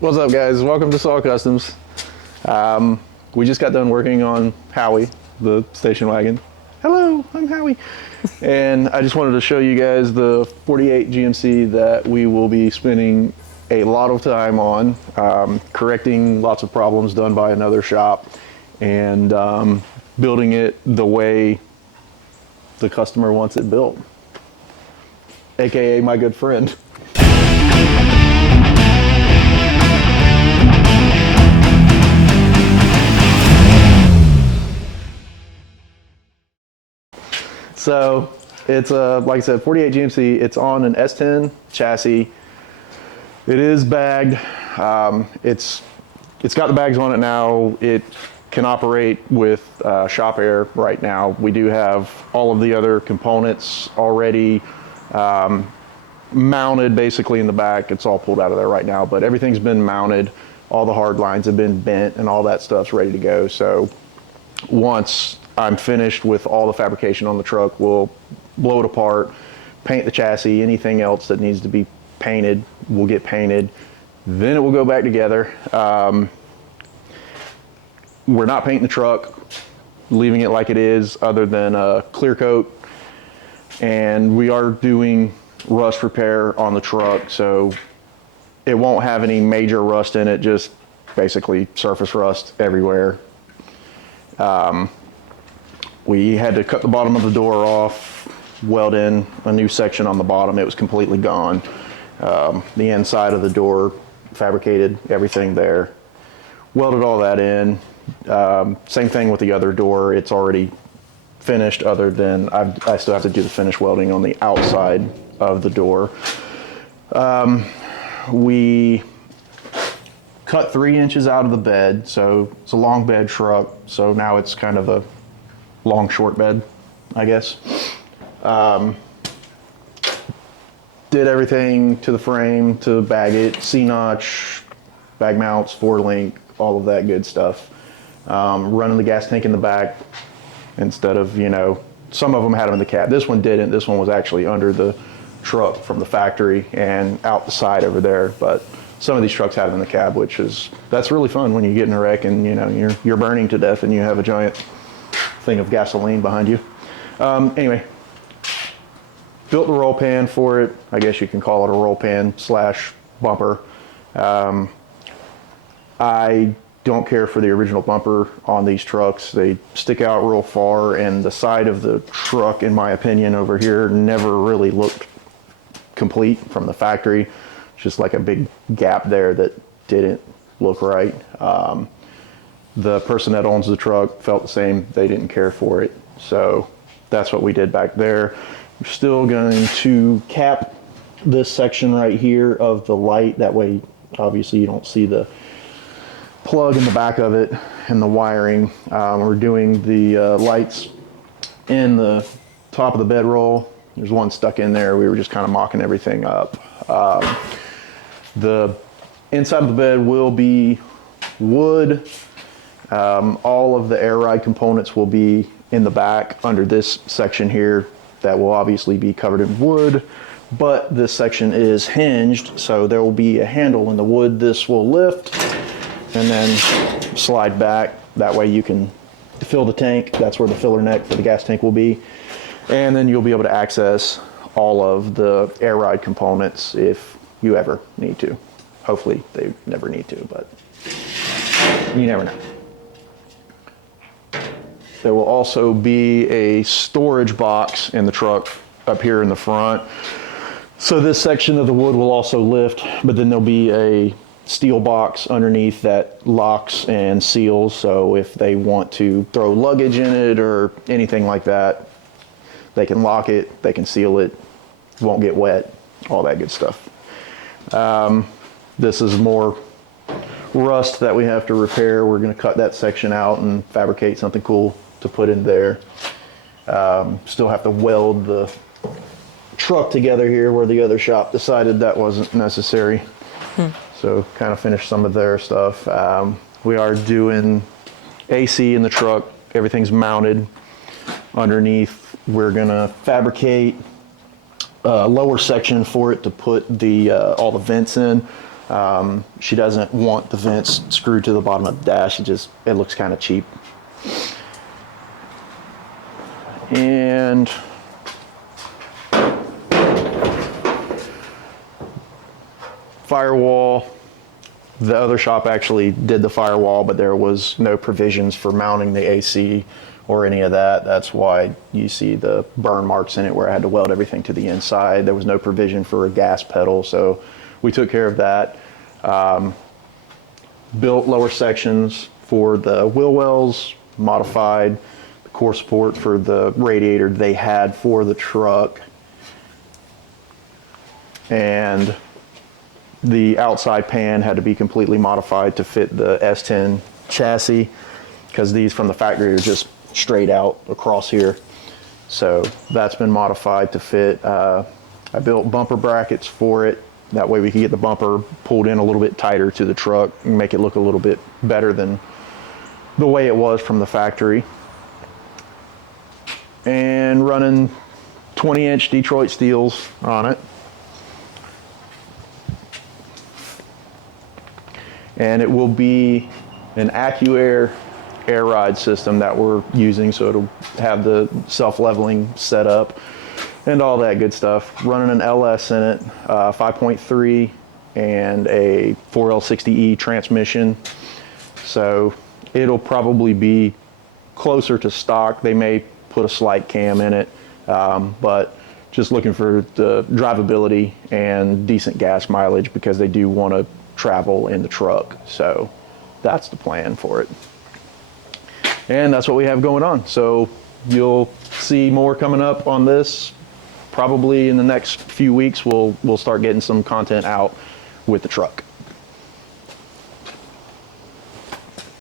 What's up, guys? Welcome to S.A.W Customs. We just got done working on Howie, the station wagon. Hello, I'm Howie. And I just wanted to show you guys the 48 GMC that we will be spending a lot of time on, correcting lots of problems done by another shop, and building it the way the customer wants it built, AKA my good friend. So it's like I said, 48 GMC. It's on an S10 chassis. It is bagged. It's got the bags on it now. It can operate with shop air right now. We do have all of the other components already mounted basically in the back. It's all pulled out of there right now, but everything's been mounted. All the hard lines have been bent and all that stuff's ready to go. So once I'm finished with all the fabrication on the truck, we'll blow it apart, paint the chassis, anything else that needs to be painted will get painted. Then it will go back together. We're not painting the truck, leaving it like it is other than a clear coat. And we are doing rust repair on the truck, so it won't have any major rust in it, just basically surface rust everywhere. We had to cut the bottom of the door off, weld in a new section on the bottom. It was completely gone. The inside of the door, fabricated everything there. Welded all that in. Same thing with the other door. It's already finished, other than I still have to do the finish welding on the outside of the door. We cut 3 inches out of the bed, so it's a long bed truck. So now it's kind of a long short bed, I guess. Did everything to the frame to bag it, C-notch, bag mounts, 4-link, all of that good stuff. Running the gas tank in the back instead of, you know, some of them had them in the cab. This one didn't. This one was actually under the truck from the factory and out the side over there. But some of these trucks had them in the cab, that's really fun when you get in a wreck and, you know, you're burning to death and you have a giant thing of gasoline behind you. Anyway, built the roll pan for it. I guess you can call it a roll pan slash bumper. I don't care for the original bumper on these trucks. They stick out real far, and the side of the truck, in my opinion, over here never really looked complete from the factory. It's just like a big gap there that didn't look right. The person that owns the truck felt the same. They didn't care for it. So that's what we did back there. We're still going to cap this section right here of the light. That way, obviously, you don't see the plug in the back of it and the wiring. We're doing the lights in the top of the bedroll. There's one stuck in there. We were just kind of mocking everything up. The inside of the bed will be wood. All of the air ride components will be in the back under this section here. That will obviously be covered in wood, but this section is hinged, so there will be a handle in the wood. This will lift and then slide back. That way you can fill the tank. That's where the filler neck for the gas tank will be. And then you'll be able to access all of the air ride components if you ever need to. Hopefully they never need to, but you never know. There will also be a storage box in the truck up here in the front. So this section of the wood will also lift, but then there'll be a steel box underneath that locks and seals. So if they want to throw luggage in it or anything like that, they can lock it, they can seal it, won't get wet, all that good stuff. This is more rust that we have to repair. We're going to cut that section out and fabricate something cool to put in there. Still have to weld the truck together here where the other shop decided that wasn't necessary. So kind of finish some of their stuff. We are doing AC in the truck. Everything's mounted underneath. We're gonna fabricate a lower section for it to put the all the vents in. She doesn't want the vents screwed to the bottom of the dash. It looks kind of cheap. And firewall, the other shop actually did the firewall, but there was no provisions for mounting the AC or any of that. That's why you see the burn marks in it where I had to weld everything to the inside. There was no provision for a gas pedal, so we took care of that. Built lower sections for the wheel wells, modified the core support for the radiator they had for the truck, and the outside pan had to be completely modified to fit the S10 chassis, because these from the factory are just straight out across here. So that's been modified to fit. I built bumper brackets for it. That way we can get the bumper pulled in a little bit tighter to the truck and make it look a little bit better than the way it was from the factory. And running 20-inch Detroit steels on it. And it will be an AccuAir air ride system that we're using, so it'll have the self-leveling setup and all that good stuff. Running an LS in it, 5.3, and a 4L60E transmission. So it'll probably be closer to stock. They may put a slight cam in it, but just looking for the drivability and decent gas mileage, because they do want to travel in the truck. So that's the plan for it. And that's what we have going on. So you'll see more coming up on this. Probably in the next few weeks, we'll start getting some content out with the truck.